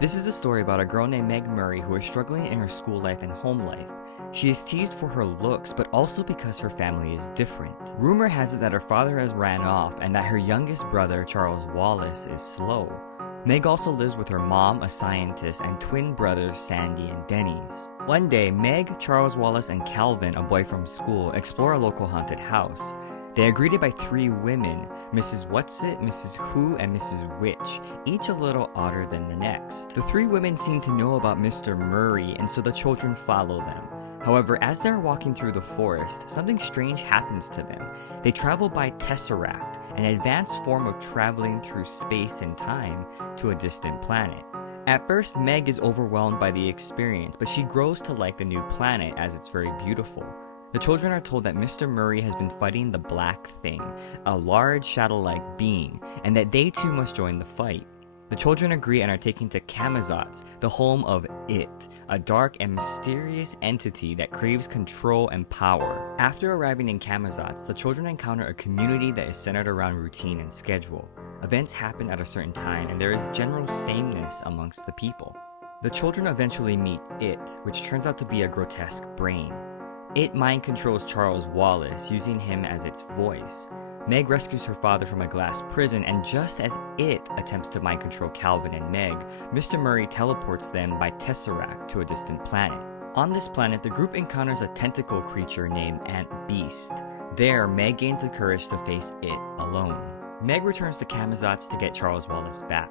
This is a story about a girl named Meg Murry who is struggling in her school life and home life. She is teased for her looks, but also because her family is different. Rumor has it that her father has ran off and that her youngest brother, Charles Wallace, is slow. Meg also lives with her mom, a scientist, and twin brothers Sandy and Dennys. One day, Meg, Charles Wallace, and Calvin, a boy from school, explore a local haunted house. They are greeted by three women, Mrs. Whatsit, Mrs. Who, and Mrs. Witch, each a little odder than the next. The three women seem to know about Mr. Murry, and so the children follow them. However, as they are walking through the forest, something strange happens to them. They travel by tesseract, an advanced form of traveling through space and time to a distant planet. At first, Meg is overwhelmed by the experience, but she grows to like the new planet as it's very beautiful. The children are told that Mr. Murry has been fighting the Black Thing, a large shadow-like being, and that they too must join the fight. The children agree and are taken to Meg'S, the home of It, a dark and mysterious entity that craves control and power. After arriving in Meg'S, the children encounter a community that is centered around routine and schedule. Events happen at a certain time, and there is general sameness amongst the people. The children eventually meet It, which turns out to be a grotesque brain. It mind controls Charles Wallace, using him as its voice. Meg rescues her father from a glass prison, and just as It attempts to mind control Calvin and Meg, Mr. Murry teleports them by tesseract to a distant planet. On this planet, the group encounters a tentacle creature named Ant Beast. There, Meg gains the courage to face It alone. Meg returns to Meg'S to get Charles Wallace back.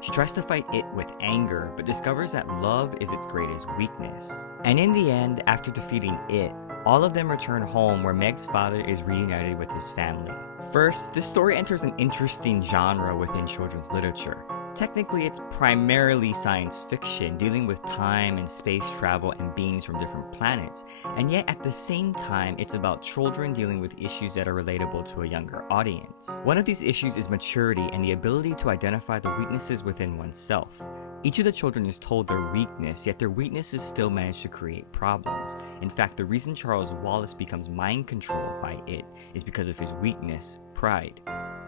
She tries to fight It with anger, but discovers that love is its greatest weakness. And in the end, after defeating It, all of them return home where Meg's father is reunited with his family. First, this story enters an interesting genre within children's literature. Technically, it's primarily science fiction, dealing with time and space travel and beings from different planets, and yet at the same time, it's about children dealing with issues that are relatable to a younger audience. One of these issues is maturity and the ability to identify the weaknesses within oneself. Each of the children is told their weakness, yet their weaknesses still manage to create problems. In fact, the reason Charles Wallace becomes mind controlled by It is because of his weakness, pride.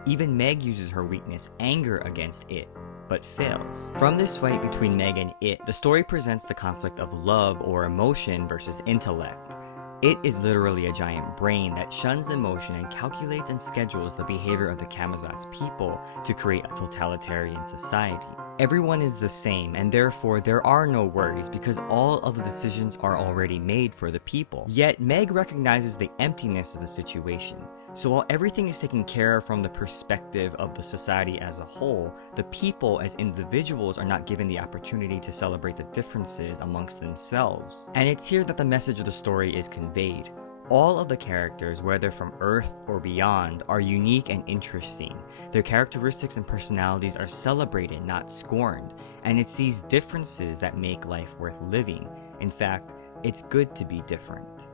Even Meg uses her weakness, anger, against It, but fails. From this fight between Meg and It, the story presents the conflict of love or emotion versus intellect. It is literally a giant brain that shuns emotion and calculates and schedules the behavior of the Meg'S people to create a totalitarian society. Everyone is the same, and therefore there are no worries because all of the decisions are already made for the people. Yet Meg recognizes the emptiness of the situation. So while everything is taken care of from the perspective of the society as a whole, the people as individuals are not given the opportunity to celebrate the differences amongst themselves. And it's here that the message of the story is conveyed. All of the characters, whether from Earth or beyond, are unique and interesting. Their characteristics and personalities are celebrated, not scorned. And it's these differences that make life worth living. In fact, it's good to be different.